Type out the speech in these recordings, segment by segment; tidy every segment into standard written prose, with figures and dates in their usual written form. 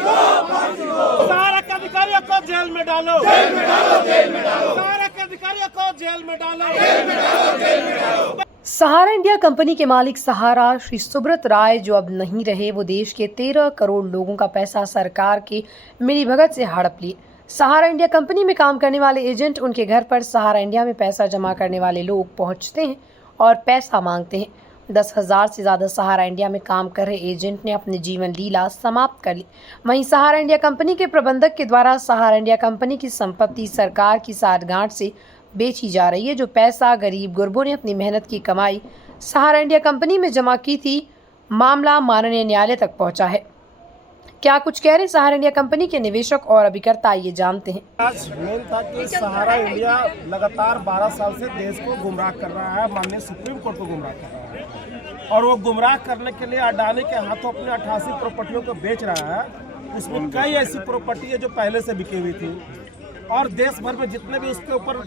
सहारा के अधिकारियों को जेल में डालो, जेल में डालो, जेल में डालो। सहारा के अधिकारियों को जेल में डालो, जेल में डालो, जेल में डालो। सहारा इंडिया कंपनी के मालिक सहारा श्री सुब्रत राय जो अब नहीं रहे, वो देश के 13 करोड़ लोगों का पैसा सरकार की मिलीभगत से हड़प लिए। सहारा इंडिया कंपनी में काम करने वाले एजेंट उनके घर पर सहारा इंडिया में पैसा जमा करने वाले लोग पहुंचते हैं और पैसा मांगते हैं। 10,000 से ज़्यादा सहारा इंडिया में काम कर रहे एजेंट ने अपनी जीवन लीला समाप्त कर ली। वहीं सहारा इंडिया कंपनी के प्रबंधक के द्वारा सहारा इंडिया कंपनी की संपत्ति सरकार की साठगांठ से बेची जा रही है। जो पैसा गरीब गुरबों ने अपनी मेहनत की कमाई सहारा इंडिया कंपनी में जमा की थी, मामला माननीय न्यायालय तक पहुंचा है। क्या कुछ कह रहे सहारा इंडिया कंपनी के निवेशक और अभिकर्ता, ये जानते हैं। आज मेन था कि सहारा इंडिया लगातार 12 साल से देश को गुमराह कर रहा है, माननीय सुप्रीम कोर्ट को गुमराह कर रहा है, और वो गुमराह करने के लिए अडानी के हाथों अपने 88 प्रॉपर्टियों को बेच रहा है। उसमें कई ऐसी प्रॉपर्टी है जो पहले से बिकी हुई थी, और देश भर में जितने भी उसके ऊपर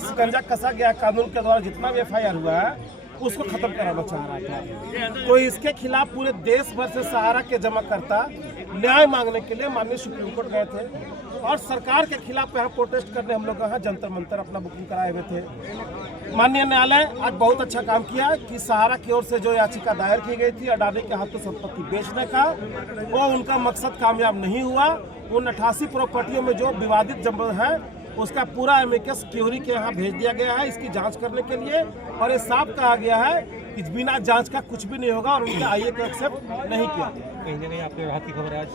शिकंजा कसा गया कानून के द्वारा, जितना भी FIR हुआ है उसको खत्म कराना चाह रहा था। तो इसके खिलाफ पूरे देश भर से सहारा के जमाकर्ता न्याय मांगने के लिए माननीय सुप्रीम कोर्ट गए थे, और सरकार के खिलाफ यहाँ प्रोटेस्ट करने हम लोग यहाँ जंतर मंतर अपना बुकिंग कराए हुए थे। माननीय न्यायालय आज बहुत अच्छा काम किया कि सहारा की ओर से जो याचिका दायर की गई थी अडानी के हाथों संपत्ति बेचने का, वो उनका मकसद कामयाब नहीं हुआ। उन 88 प्रॉपर्टियों में जो विवादित जबर है उसका पूरा एमिकस क्यूरी के यहाँ भेज दिया गया है इसकी जांच करने के लिए, और ये साफ कहा गया है कि बिना जांच का कुछ भी नहीं होगा, और उनका IA को एक्सेप्ट नहीं किया। कहीं ना कहीं आपके राहत की खबर आज?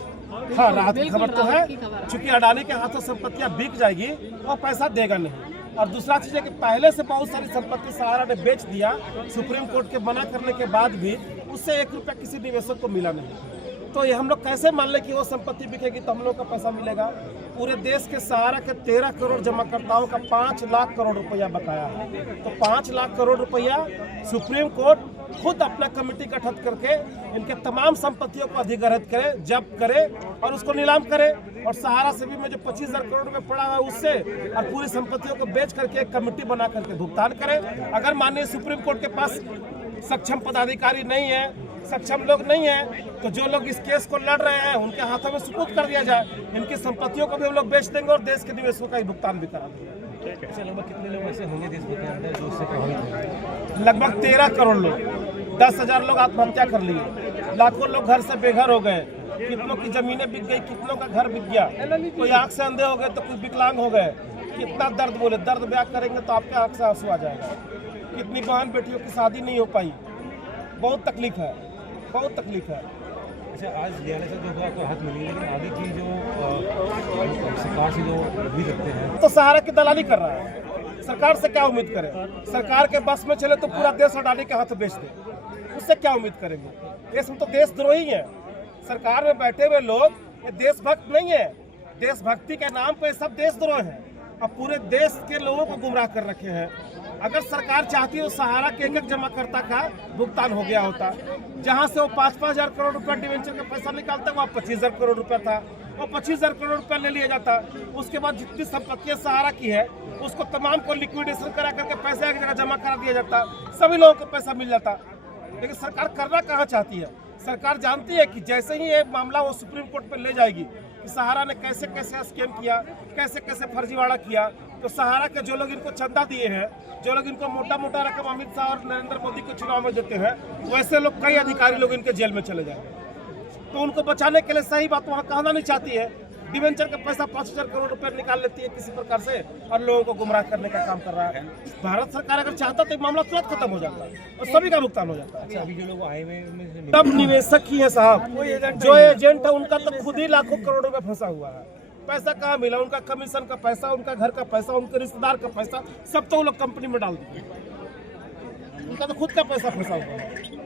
हाँ, राहत की खबर तो है, क्योंकि अडानी के हाथों संपत्तियां बिक जाएगी और पैसा देगा नहीं। और दूसरा चीज है कि पहले से बहुत सारी संपत्ति सहारा ने बेच दिया, सुप्रीम कोर्ट के मना करने के बाद भी उससे 1 रुपया किसी निवेशक को मिला नहीं। तो ये हम लोग कैसे मान लें कि वो संपत्ति बिकेगी तो हम लोग का पैसा मिलेगा? पूरे देश के सहारा के 13 करोड़ जमाकर्ताओं का 5 लाख करोड़ रुपया बकाया है। तो 5 लाख करोड़ रुपया सुप्रीम कोर्ट खुद अपना कमेटी गठित करके इनके तमाम संपत्तियों को अधिग्रहित करे, जब्त करे और उसको नीलाम करे, और सहारा से भी में जो 25,000 करोड़ रुपये पड़ा हुआ है उससे, और पूरी संपत्तियों को बेच करके एक कमेटी बना करके भुगतान करे। अगर माननीय सुप्रीम कोर्ट के पास सक्षम पदाधिकारी नहीं है, सक्षम लोग नहीं है, तो जो लोग इस केस को लड़ रहे हैं उनके हाथों में सुपुर्द कर दिया जाए। इनकी संपत्तियों को भी हम लोग बेच देंगे और देश के निवेशकों का ही भुगतान भी करा देंगे। लगभग कितने लोग ऐसे होंगे देश भर के अंदर जो इससे प्रभावित होंगे? लगभग 13 करोड़ लोग, 10,000 लोग आत्महत्या कर लिए, लाखों लोग घर से बेघर हो गए, कितनों की जमीनें बिक गई, कितनों का घर बिक गया, कोई आंख से अंधे हो गए तो कुछ विकलांग हो गए। कितना दर्द बोले, दर्द बयां करेंगे तो आपके आंख से आंसू आ जाएगा। कितनी बहन बेटियों की शादी नहीं हो पाई, बहुत तकलीफ है, बहुत तकलीफ है। अच्छा, आज न्यायालय से जो हुआ तो राहत मिली, लेकिन आगे की जो सरकार से जो उम्मीद रखते हैं, तो सहारा की दलाली कर रहा है। सरकार से क्या उम्मीद करें? सरकार के बस में चले तो पूरा देश अडानी के हाथ बेच दे, उससे क्या उम्मीद करेंगे? देश में तो देशद्रोही है। सरकार में बैठे हुए लोग ये देशभक्त नहीं है, देशभक्ति के नाम पे सब देशद्रोह है, अब पूरे देश के लोगों को गुमराह कर रखे हैं। अगर सरकार चाहती है तो सहारा के एक जमाकर्ता का भुगतान हो गया होता। जहां से वो 5-5 हजार करोड़ रुपया डिवेंचर का पैसा निकालता, वहाँ 25,000 करोड़ रुपया था, वो 25,000 करोड़ रुपया ले लिया जाता। उसके बाद जितनी संपत्तियां सहारा की है उसको तमाम को लिक्विडेशन करा करके पैसा एक जगह जमा करा दिया जाता, सभी लोगों को पैसा मिल जाता। लेकिन सरकार करना कहाँ चाहती है? सरकार जानती है कि जैसे ही ये मामला वो सुप्रीम कोर्ट पर ले जाएगी कि सहारा ने कैसे कैसे स्कैम किया, कैसे कैसे फर्जीवाड़ा किया, तो सहारा के जो लोग इनको चंदा दिए हैं, जो लोग इनको मोटा मोटा रकम अमित शाह और नरेंद्र मोदी के चुनाव में देते हैं, वैसे लोग कई अधिकारी लोग इनके जेल में चले जाएंगे। तो उनको बचाने के लिए सही बात वहाँ कहना नहीं चाहती है। डिवेंचर का पैसा 5,000 करोड़ रुपए निकाल लेती है किसी प्रकार से, और लोगों को गुमराह करने का काम कर रहा है। भारत सरकार अगर चाहता तो मामला तुरंत खत्म हो जाता है और सभी का भुगतान हो जाता है। अच्छा, अभी जो लोग आए हुए तब निवेशक ही है साहब, जो एजेंट है उनका तो खुद ही लाखों करोड़ रुपए फंसा हुआ है। पैसा कहाँ मिला? उनका कमीशन का पैसा, उनका घर का पैसा, उनके रिश्तेदार का पैसा, सब तो वो लोग कंपनी में डाल दिए। उनका तो खुद का पैसा फंसा हुआ है,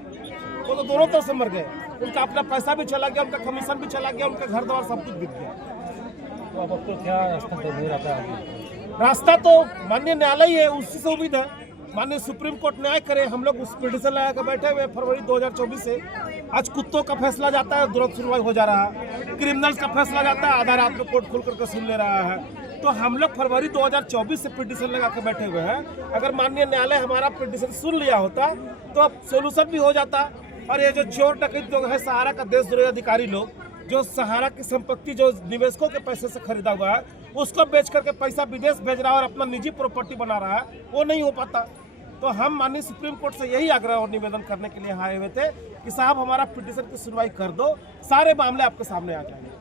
वो तो दोनों तरफ से मर गए। उनका अपना पैसा भी चला गया, उनका कमीशन भी चला गया, उनका घर द्वार सब कुछ बिक गया। तो अब आपको क्या रास्ता तय रहता है? रास्ता तो माननीय न्यायालय ही है, उसी से उम्मीद है माननीय सुप्रीम कोर्ट न्याय करे। हम लोग उस पिटीशन लगा कर बैठे हुए फरवरी 2024 से। आज कुत्तों का फैसला जाता है, तुरंत सुनवाई हो जा रहा है। क्रिमिनल्स का फैसला जाता है, आधा रात में कोर्ट खुल करके सुन ले रहा है। तो हम लोग फरवरी 2024 से पिटीशन लगा कर बैठे हुए हैं। अगर माननीय न्यायालय हमारा पिटीशन सुन लिया होता तो अब सोल्यूशन भी हो जाता। और ये जो चोर डकैत लोग हैं, सहारा का देशद्रोही अधिकारी लोग, जो सहारा की संपत्ति जो निवेशकों के पैसे से खरीदा हुआ है उसको बेच करके पैसा विदेश भेज रहा है और अपना निजी प्रॉपर्टी बना रहा है, वो नहीं हो पाता। तो हम माननीय सुप्रीम कोर्ट से यही आग्रह और निवेदन करने के लिए यहाँ आए हुए थे कि साहब हमारा पिटीशन की सुनवाई कर दो, सारे मामले आपके सामने आ जाएंगे।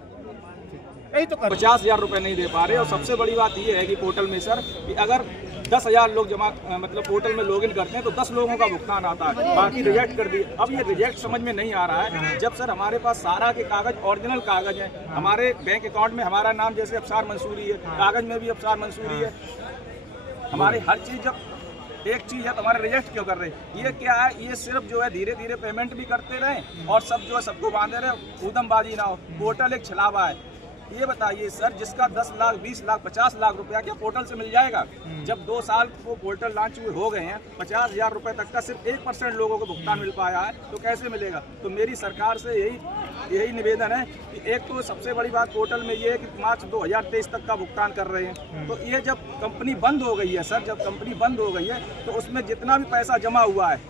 यही तो कर 50,000 रुपए नहीं दे पा रहे। और सबसे बड़ी बात ये है कि पोर्टल में सर कि अगर 10,000 लोग जमा मतलब पोर्टल में लॉगिन करते हैं तो 10 लोगों का भुगतान आता है, बाकी रिजेक्ट कर दिए। अब ये रिजेक्ट समझ में नहीं आ रहा है, जब सर हमारे पास सारा के कागज ओरिजिनल कागज हैं, हमारे बैंक अकाउंट में हमारा नाम जैसे अफसार मंसूरी है, कागज में भी अफसार मंसूरी है, हमारी हर चीज़। जब एक चीज़ है तो हमारे रिजेक्ट क्यों कर रहे हैं? ये क्या है, ये सिर्फ जो है धीरे धीरे पेमेंट भी करते रहें और सब जो है सबको बांधे रहे, ऊधमबाजी ना हो। पोर्टल एक छलावा है। ये बताइए सर, जिसका 10 लाख 20 लाख 50 लाख रुपया क्या पोर्टल से मिल जाएगा? जब 2 साल को पोर्टल लॉन्च हुए हो गए हैं, 50,000 रुपये तक का सिर्फ 1% लोगों को भुगतान मिल पाया है, तो कैसे मिलेगा? तो मेरी सरकार से यही निवेदन है कि एक तो सबसे बड़ी बात पोर्टल में ये है कि मार्च 2023 तक का भुगतान कर रहे हैं। तो ये जब कंपनी बंद हो गई है सर, जब कंपनी बंद हो गई है तो उसमें जितना भी पैसा जमा हुआ है,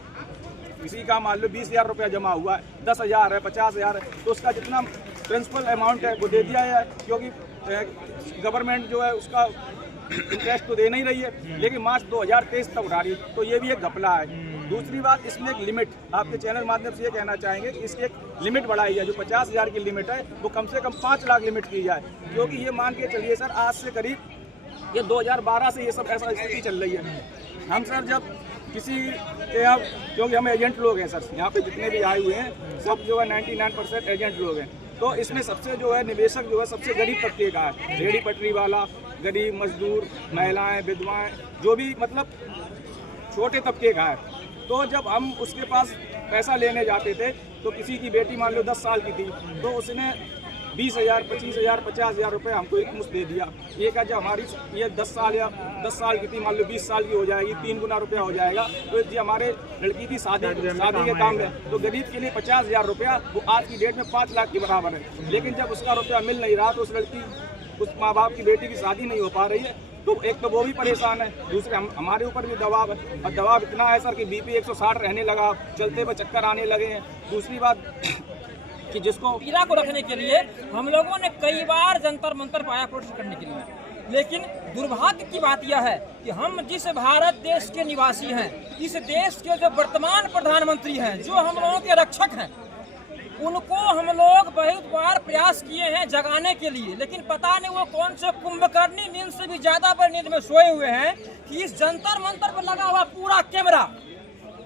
किसी का मान लो 20,000 रुपया जमा हुआ है, 10,000 है, 50,000 है, तो उसका जितना प्रिंसिपल अमाउंट है वो दे दिया है, क्योंकि गवर्नमेंट जो है उसका इंटरेस्ट तो दे नहीं रही है, लेकिन मार्च 2023 तक उठा रही है। तो ये भी एक घपला है। दूसरी बात, इसमें एक लिमिट, आपके चैनल माध्यम से ये कहना चाहेंगे कि इसकी एक लिमिट बढ़ाई जाए। जो 50,000 की लिमिट है वो कम से कम 5 लाख लिमिट की जाए, क्योंकि ये मान के चलिए सर, आज से करीब ये 2012 से ये सब ऐसा स्थिति चल रही है। हम सर जब किसी के यहाँ, क्योंकि हम एजेंट लोग हैं सर, यहाँ पे जितने भी आए हुए हैं सब जो है 99% एजेंट लोग हैं। तो इसमें सबसे जो है निवेशक जो है सबसे गरीब तबके का है, रेहड़ी पटरी वाला, गरीब मजदूर, महिलाएं, विधवाएं, जो भी मतलब छोटे तबके का है। तो जब हम उसके पास पैसा लेने जाते थे तो किसी की बेटी मान लो 10 साल की थी, तो उसने 20,000 25,000 50,000 रुपये हमको एक मुश्त दे दिया। ये क्या, जब हमारी ये 10 साल की थी, मान लो 20 साल की हो जाएगी, 3 गुना रुपया हो जाएगा। तो ये हमारे लड़की की शादी के काम है, तो गरीब के लिए 50,000 रुपया वो आज की डेट में 5 लाख के बराबर है। लेकिन जब उसका रुपया मिल नहीं रहा तो उस लड़की, उस माँ बाप की बेटी की शादी नहीं हो पा रही है, तो एक तो वो भी परेशान है, दूसरे हमारे ऊपर भी दबाव है। और दबाव इतना है सर कि BP 160 रहने लगा, चलते हुए चक्कर आने लगे हैं। दूसरी बात कि जिसको पीड़ा को रखने के लिए हम लोगों ने कई बार जंतर मंतर पाया प्रोटेस्ट करने के लिए, लेकिन दुर्भाग्य की बात यह है कि हम जिस भारत देश के निवासी हैं, इस देश के जो वर्तमान प्रधानमंत्री हैं, जो हम लोगों के रक्षक हैं, उनको हम लोग बहुत बार प्रयास किए हैं जगाने के लिए, लेकिन पता नहीं वो कौन से कुंभकर्णी नींद से भी ज्यादा बड़ी नींद में सोए हुए हैं कि इस जंतर मंतर पर लगा हुआ पूरा कैमरा,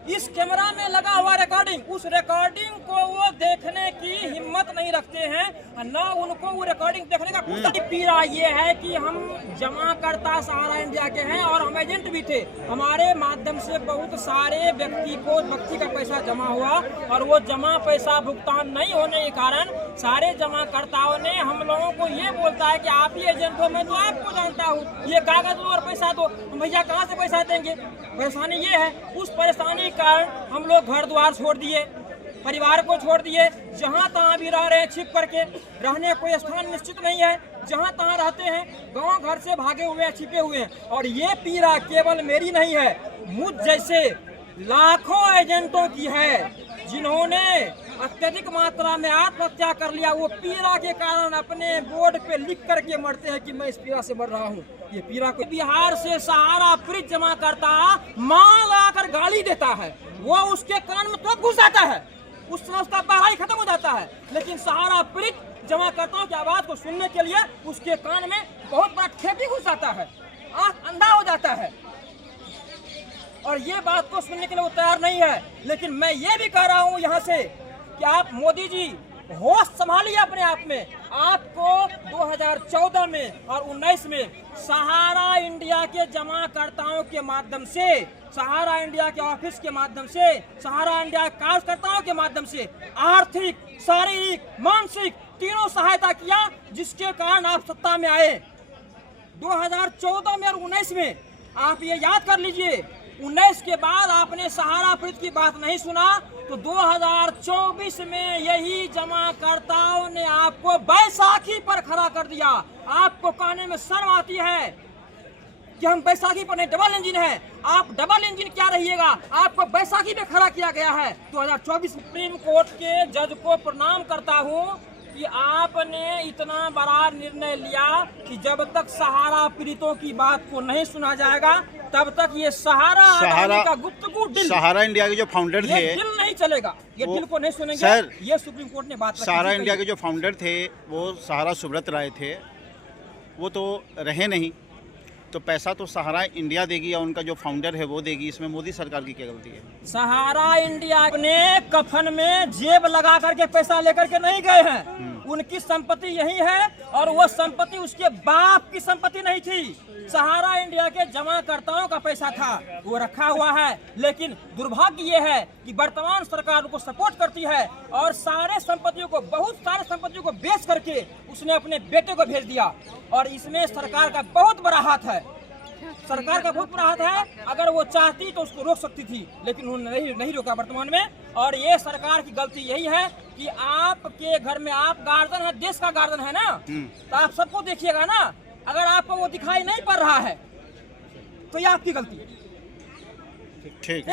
इस कैमरा में लगा हुआ रिकॉर्डिंग, उस रिकॉर्डिंग को वो देखने की हिम्मत नहीं रखते हैं, न उनको वो रिकॉर्डिंग देखने का कुछ। पीड़ा ये है कि हम जमाकर्ता सहारा इंडिया के हैं और हम एजेंट भी थे। हमारे माध्यम से बहुत सारे व्यक्ति का पैसा जमा हुआ और वो जमा पैसा भुगतान नहीं होने के कारण सारे जमाकर्ताओं ने हम लोगों को ये बोलता है कि आप ही एजेंट हो, मैं तो आपको जानता हूँ, ये कागज दो और पैसा दो। भैया कहाँ से पैसा देंगे? परेशानी ये है। उस परेशानी कारण हम लोग घर द्वार छोड़ दिए, परिवार को छोड़ दिए, जहाँ तहाँ भी रह रहे हैं छिप करके, रहने कोई स्थान निश्चित नहीं है, जहाँ तहाँ रहते हैं, गांव घर से भागे हुए हैं, छिपे हुए हैं। और ये पीड़ा केवल मेरी नहीं है, मुझ जैसे लाखों एजेंटों की है जिन्होंने अत्यधिक मात्रा में आत्महत्या कर लिया। वो पीड़ा के कारण अपने बोर्ड पे लिख करके मरते हैं कि मैं इस पीड़ा से मर रहा हूँ। ये पीड़ा को बिहार से सहारा प्रीत जमा करता माल आकर गाली देता है, वो उसके कान में तो घुस जाता है, उस समय उसका पढ़ाई खत्म हो जाता है। लेकिन सहारा प्रीत जमा करता की आवाज को सुनने के लिए उसके कान में बहुत बड़ा ठेपी घुस जाता है, आंख अंधा हो जाता है और ये बात को सुनने के लिए वो तैयार नहीं है। लेकिन मैं ये भी कह रहा हूँ यहाँ से कि आप मोदी जी होश संभालिए अपने आप में। आपको 2014 में और 19 में सहारा इंडिया के जमाकर्ताओं के माध्यम से, सहारा इंडिया के ऑफिस के माध्यम से, सहारा इंडिया के कार्यकर्ताओं के माध्यम से आर्थिक, शारीरिक, मानसिक तीनों सहायता किया, जिसके कारण आप सत्ता में आए। 2014 में और 19 में आप ये याद कर लीजिए, 19 के बाद आपने सहारा प्रीत की बात नहीं सुना, तो 2024 में यही जमाकर्ताओं ने आपको बैसाखी पर खड़ा कर दिया। आपको कहने में शर्म आती है कि हम बैसाखी पर नहीं, डबल इंजन है। आप डबल इंजन क्या रहिएगा, आपको बैसाखी पे खड़ा किया गया है। 2024 सुप्रीम कोर्ट के जज को प्रणाम करता हूँ कि आपने इतना बड़ा निर्णय लिया कि जब तक सहारा पीड़ितों की बात को नहीं सुना जाएगा तब तक ये सहारा का गुफ्तगू डील, सहारा इंडिया के जो फाउंडर ये थे, डील नहीं चलेगा, ये डील को नहीं सुनेंगे। सर, ये सुप्रीम कोर्ट ने बात रखी सहारा थी इंडिया पहले। के जो फाउंडर थे वो सहारा सुब्रत राय थे, वो तो रहे नहीं, तो पैसा तो सहारा इंडिया देगी या उनका जो फाउंडर है वो देगी, इसमें मोदी सरकार की क्या गलती है? सहारा इंडिया ने कफन में जेब लगा करके पैसा लेकर के नहीं गए हैं, उनकी संपत्ति यही है और वो संपत्ति उसके बाप की संपत्ति नहीं थी, सहारा इंडिया के जमाकर्ताओं का पैसा था, वो रखा हुआ है। लेकिन दुर्भाग्य ये है कि वर्तमान सरकार उनको सपोर्ट करती है और बहुत सारे संपत्तियों को बेच करके उसने अपने बेटे को भेज दिया और इसमें सरकार का बहुत बड़ा हाथ है, सरकार का बहुत बड़ा हाथ है। अगर वो चाहती तो उसको रोक सकती थी, लेकिन उन्होंने नहीं रोका वर्तमान में। और ये सरकार की गलती यही है कि आपके घर में आप गार्जियन है, देश का गार्जियन है ना, तो आप सबको देखिएगा ना, अगर आपको वो दिखाई नहीं पड़ रहा है तो ये आपकी गलती है। ठीक।